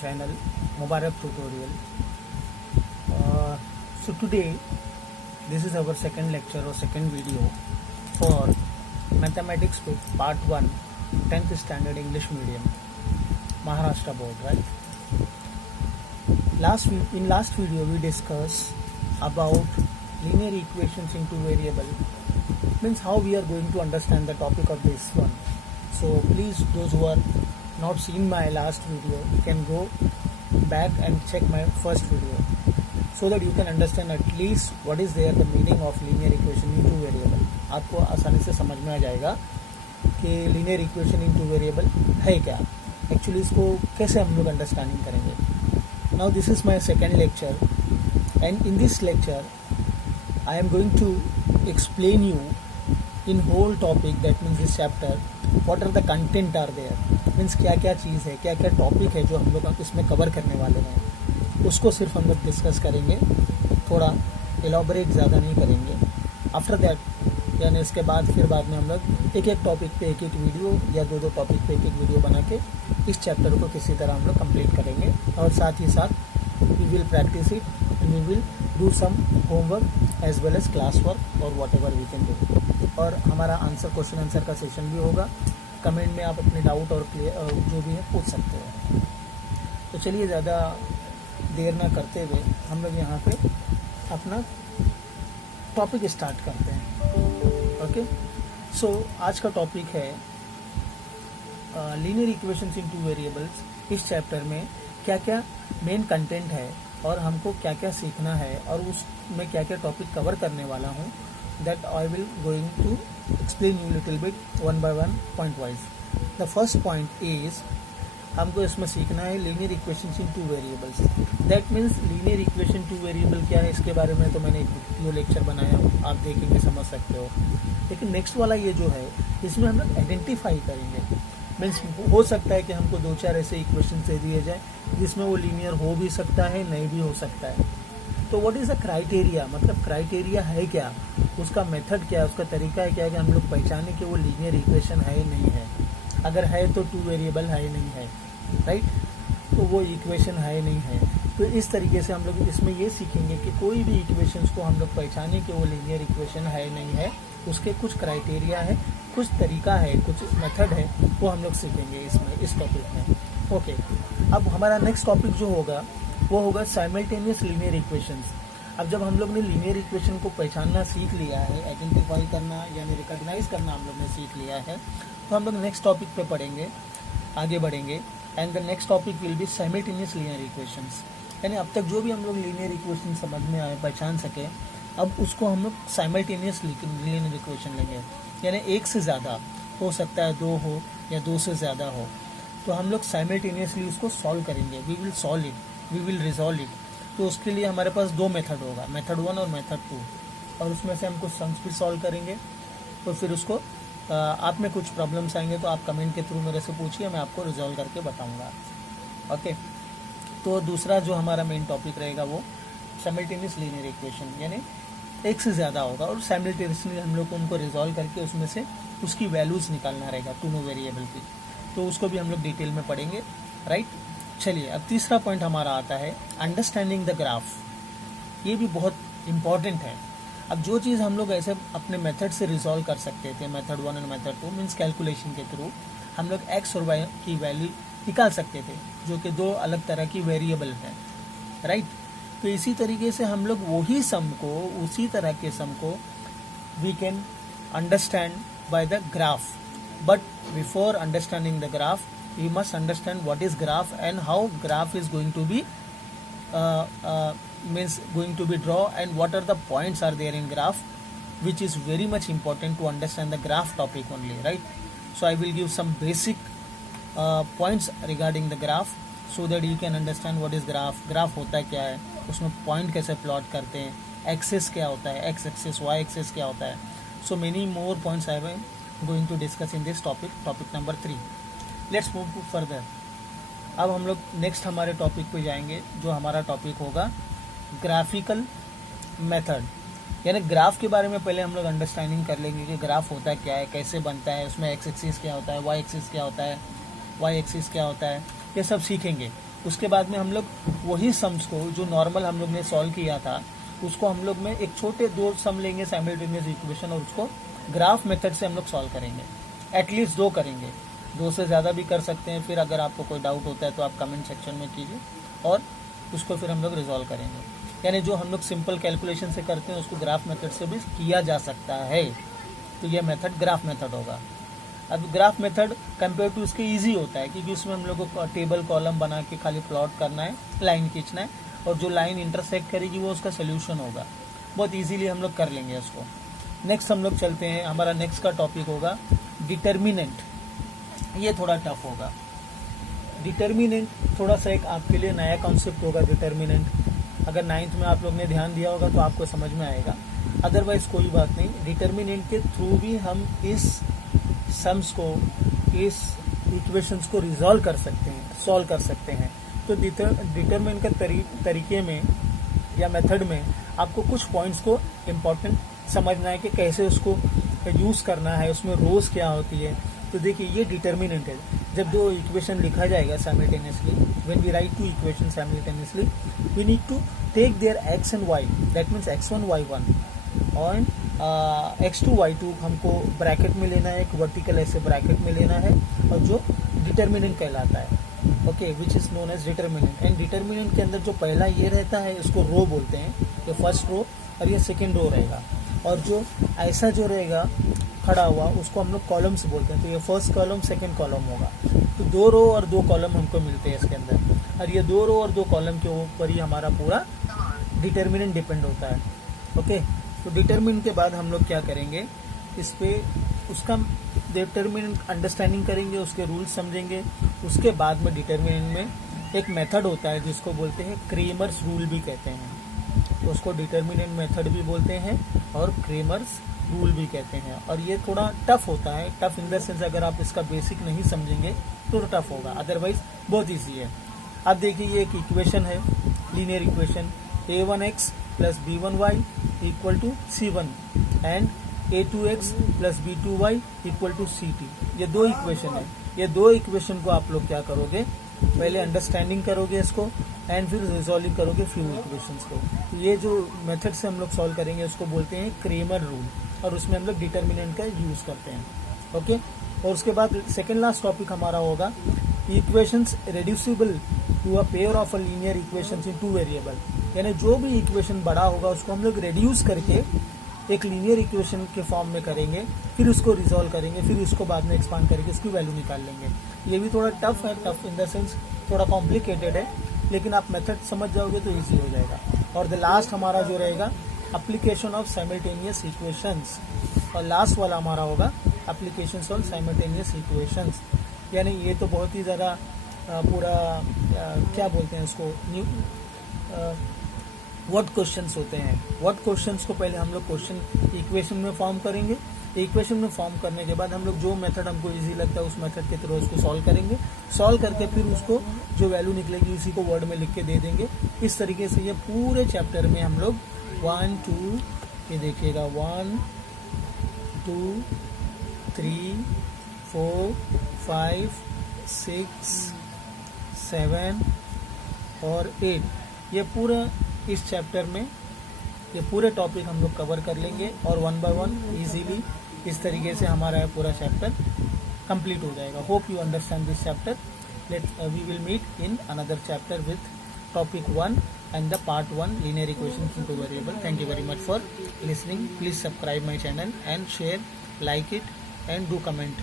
channel Mubarak Tutorial. So today this is our second lecture or second video for Mathematics Part 1 10th Standard English Medium Maharashtra Board, right? In last video we discussed about linear equations into variable, means how we are going to understand the topic of this one. So please, those who are not seen my last video, you can go back and check my first video so that you can understand at least what is there the meaning of linear equation into variable. आपको आसानी से समझ में आ जाएगा कि linear equation into variable है क्या, actually इसको कैसे हम लोग अंडरस्टैंडिंग करेंगे. Now this is my second lecture and in this lecture I am going to explain you in whole topic, that means this chapter, what are the content are there, means क्या क्या चीज़ है, क्या क्या topic है जो हम लोग इसमें कवर करने वाले हैं, उसको सिर्फ हम लोग डिस्कस करेंगे, थोड़ा एलाबोरेट ज़्यादा नहीं करेंगे. आफ्टर दैट यानी इसके बाद में हम लोग एक एक टॉपिक पे एक एक वीडियो या दो टॉपिक पे एक एक वीडियो बना के इस चैप्टर को किसी तरह हम लोग कंप्लीट करेंगे और साथ ही साथ we will practise it, we will do some homework as well as class work और whatever we can do. और हमारा क्वेश्चन आंसर का सेशन भी होगा. कमेंट में आप अपने डाउट और जो भी है पूछ सकते हो. तो चलिए ज़्यादा देर ना करते हुए हम लोग यहाँ पे अपना टॉपिक स्टार्ट करते हैं. ओके, सो आज का टॉपिक है लीनियर इक्वेशंस इनटू वेरिएबल्स. इस चैप्टर में क्या क्या मेन कंटेंट है और हमको क्या क्या सीखना है और उसमें क्या क्या टॉपिक कवर करने वाला हूँ, that I will going to explain you little bit one by one point wise. The first point is हमको इसमें सीखना है linear equations in two variables. That means linear equation two variable क्या है, इसके बारे में तो मैंने एक वीडियो लेक्चर बनाया हूँ, आप देखेंगे समझ सकते हो. लेकिन नेक्स्ट वाला ये जो है इसमें हम लोग आइडेंटिफाई करेंगे. मीन्स हो सकता है कि हमको दो चार ऐसे इक्वेशन दे दिए जाए जिसमें वो लीनियर हो भी सकता है, नहीं भी हो सकता है. तो व्हाट इज़ द क्राइटेरिया, मतलब क्राइटेरिया है क्या, उसका मेथड क्या है, उसका तरीका है क्या है कि हम लोग पहचाने कि वो लीनियर इक्वेशन है नहीं है. अगर है तो टू वेरिएबल है नहीं है, राइट, तो वो इक्वेशन है नहीं है. तो इस तरीके से हम लोग इसमें ये सीखेंगे कि कोई भी इक्वेशंस को हम लोग पहचाने कि वो लीनियर इक्वेशन है नहीं है, उसके कुछ क्राइटेरिया है, कुछ तरीका है, कुछ मेथड है, वो हम लोग सीखेंगे इसमें इस टॉपिक में. ओके, अब हमारा नेक्स्ट टॉपिक जो होगा वो होगा साइमल्टेनियस लीनियर इक्वेशंस. अब जब हम लोग ने लीनियर इक्वेशन को पहचानना सीख लिया है, आइडेंटिफाई करना यानी रिकॉग्नाइज करना हम लोग ने सीख लिया है, तो हम लोग नेक्स्ट टॉपिक पे पढ़ेंगे, आगे बढ़ेंगे. And the next topic will be simultaneous linear equations. यानी अब तक जो भी हम लोग लीनियर इक्वेशन समझ में आए, पहचान सके, अब उसको हम लोग साइमल्टेनियस लीनियर इक्वेशन लेंगे. यानी एक से ज़्यादा हो सकता है, दो हो या दो से ज़्यादा हो, तो हम लोग साइमल्टेनियसली उसको सॉल्व करेंगे. We will solve it, we will resolve it. तो उसके लिए हमारे पास दो मेथड होगा, मेथड 1 और मेथड 2, और उसमें से हम कुछ सम्स भी सॉल्व करेंगे. तो फिर उसको आप में कुछ प्रॉब्लम्स आएंगे तो आप कमेंट के थ्रू मेरे से पूछिए, मैं आपको रिजॉल्व करके बताऊंगा. ओके, तो दूसरा जो हमारा मेन टॉपिक रहेगा वो साइमल्टेनियस लीनियर इक्वेशन, यानी एक से ज़्यादा होगा और साइमल्टेनियसली हम लोग को उनको रिजॉल्व करके उसमें से उसकी वैल्यूज़ निकालना रहेगा दोनों वेरिएबल की. तो उसको भी हम लोग डिटेल में पढ़ेंगे, राइट. चलिए, अब तीसरा पॉइंट हमारा आता है अंडरस्टैंडिंग द ग्राफ. ये भी बहुत इम्पॉर्टेंट है. अब जो चीज़ हम लोग ऐसे अपने मेथड से रिजॉल्व कर सकते थे, मेथड 1 और मेथड 2 मीन्स कैलकुलेशन के थ्रू हम लोग एक्स और वाई की वैल्यू निकाल सकते थे, जो कि दो अलग तरह की वेरिएबल हैं, राइट. तो इसी तरीके से हम लोग वही सम को, उसी तरह के सम को we can understand by the graph. But before understanding the graph you must understand what is graph and how graph is going to be draw and what are the points are there in graph, which is very much important to understand the graph topic only, right. So I will give some basic points regarding the graph so that you can understand what is graph. graph होता है क्या है, उसमें point कैसे plot करते हैं, axis क्या होता है, x axis, y axis क्या होता है. So many more points I am going to discuss in this topic number 3. Let's move to further. अब हम लोग नेक्स्ट हमारे टॉपिक पे जाएंगे, जो हमारा टॉपिक होगा ग्राफिकल मेथड. यानी ग्राफ के बारे में पहले हम लोग अंडरस्टैंडिंग कर लेंगे कि ग्राफ होता है क्या है, कैसे बनता है, उसमें एक्स एक्सिस क्या होता है, वाई एक्सिस क्या होता है, वाई एक्सिस क्या होता है, ये सब सीखेंगे. उसके बाद में हम लोग वही सम्स को जो नॉर्मल हम लोग ने सॉल्व किया था उसको हम लोग में एक छोटे 2 सम लेंगे साइमल्टेनियस इक्वेशन और उसको ग्राफ मेथड से हम लोग सॉल्व करेंगे। एटलीस्ट 2 करेंगे, 2 से ज़्यादा भी कर सकते हैं। फिर अगर आपको कोई डाउट होता है तो आप कमेंट सेक्शन में कीजिए और उसको फिर हम लोग रिजॉल्व करेंगे। यानी जो हम लोग सिंपल कैलकुलेशन से करते हैं उसको ग्राफ मेथड से भी किया जा सकता है। तो यह मेथड ग्राफ मेथड होगा। अब ग्राफ मेथड कंपेयर टू इसके इजी होता है क्योंकि उसमें हम लोग को टेबल कॉलम बना के खाली प्लॉट करना है, लाइन खींचना है और जो लाइन इंटरसेक्ट करेगी वो उसका सोल्यूशन होगा। बहुत इजीली हम लोग कर लेंगे उसको। नेक्स्ट हम लोग चलते हैं, हमारा नेक्स्ट का टॉपिक होगा डिटर्मिनेंट। ये थोड़ा टफ होगा। डिटर्मिनेंट थोड़ा सा एक आपके लिए नया कॉन्सेप्ट होगा। डिटर्मिनेंट अगर 9th में आप लोग ने ध्यान दिया होगा तो आपको समझ में आएगा, अदरवाइज कोई बात नहीं। डिटर्मिनेंट के थ्रू भी हम इस सम्स को, इस इक्वेशंस को रिजॉल्व कर सकते हैं, सॉल्व कर सकते हैं। तो डिटरमिनेंट के तरीके में या मेथड में आपको कुछ पॉइंट्स को इम्पोर्टेंट समझना है कि कैसे उसको यूज करना है, उसमें रोज क्या होती है। तो देखिए ये डिटर्मिनेंट है। जब 2 इक्वेशन लिखा जाएगा simultaneously, when we write 2 equation simultaneously, we need to take their x and y, that means x1 y1 और x2 y2 हमको ब्रैकेट में लेना है, एक वर्टिकल ऐसे ब्रैकेट में लेना है और जो डिटर्मिनेंट कहलाता है, okay, which is known as determinant. And determinant के अंदर जो पहला ये रहता है इसको रो बोलते हैं, ये फर्स्ट रो और ये सेकेंड रो रहेगा। और जो ऐसा जो रहेगा खड़ा हुआ उसको हम लोग कॉलम्स बोलते हैं। तो ये फर्स्ट कॉलम सेकेंड कॉलम होगा। तो 2 रो और 2 कॉलम हमको मिलते हैं इसके अंदर और ये 2 रो और 2 कॉलम के ऊपर ही हमारा पूरा डिटर्मिनेंट डिपेंड होता है। ओके, तो डिटर्मिनेंट के बाद हम लोग क्या करेंगे, इस पे उसका डिटर्मिनेंट अंडरस्टैंडिंग करेंगे, उसके रूल्स समझेंगे। उसके बाद में डिटर्मिनेंट में एक मेथड होता है जिसको बोलते हैं क्रेमर्स रूल भी कहते हैं। तो उसको डिटर्मिनेंट मेथड भी बोलते हैं और क्रेमर्स रूल भी कहते हैं। और ये थोड़ा टफ होता है। टफ इन द सेंस अगर आप इसका बेसिक नहीं समझेंगे तो टफ होगा, अदरवाइज बहुत ईजी है। अब देखिए ये एक इक्वेशन है, linear equation a1x plus b1y equal to c1 and a2x plus b2y equal to ct। ये 2 इक्वेशन है। ये 2 इक्वेशन को आप लोग क्या करोगे, पहले अंडरस्टैंडिंग करोगे इसको एंड फिर रिजॉल्विंग करोगे फ्यू इक्वेशंस को। तो ये जो मेथड से हम लोग सॉल्व करेंगे उसको बोलते हैं क्रेमर रूल और उसमें हम लोग डिटर्मिनेंट का यूज करते हैं। ओके, और उसके बाद सेकेंड लास्ट टॉपिक हमारा होगा equations reducible to a pair of a linear equations in 2 variable. यानी जो भी इक्वेशन बड़ा होगा उसको हम लोग रेड्यूस करके एक लीनियर इक्वेशन के फॉर्म में करेंगे, फिर उसको रिजॉल्व करेंगे, फिर उसको बाद में एक्सपांड करके उसकी वैल्यू निकाल लेंगे। ये भी थोड़ा टफ है, टफ इन द सेंस थोड़ा कॉम्प्लिकेटेड है, लेकिन आप मेथड समझ जाओगे तो इजी हो जाएगा। और द लास्ट हमारा जो रहेगा एप्लीकेशन ऑफ साइमल्टेनियस इक्वेशंस, और लास्ट वाला हमारा होगा एप्लीकेशंस ऑफ साइमल्टेनियस इक्वेशंस। यानी ये तो बहुत ही ज़्यादा पूरा क्या बोलते हैं इसको, व्हाट क्वेश्चंस होते हैं। व्हाट क्वेश्चंस को पहले हम लोग क्वेश्चन इक्वेशन में फॉर्म करेंगे। इक्वेशन में फॉर्म करने के बाद हम लोग जो मेथड हमको इजी लगता है उस मेथड के थ्रू उसको सॉल्व करेंगे। सॉल्व करके फिर उसको जो वैल्यू निकलेगी उसी को वर्ड में लिख के दे देंगे। इस तरीके से ये पूरे चैप्टर में हम लोग 1 2 ये देखिएगा 1 2 3 4 5 6 7 और 8 ये पूरा इस चैप्टर में ये पूरे टॉपिक हम लोग कवर कर लेंगे और 1 बाय 1 इजीली इस तरीके से हमारा पूरा चैप्टर कंप्लीट हो जाएगा। Hope you understand this chapter. We will meet in another chapter with topic 1 and the part 1 linear equations in 2 variable. Thank you very much for listening. Please subscribe my channel and share, like it and do comment.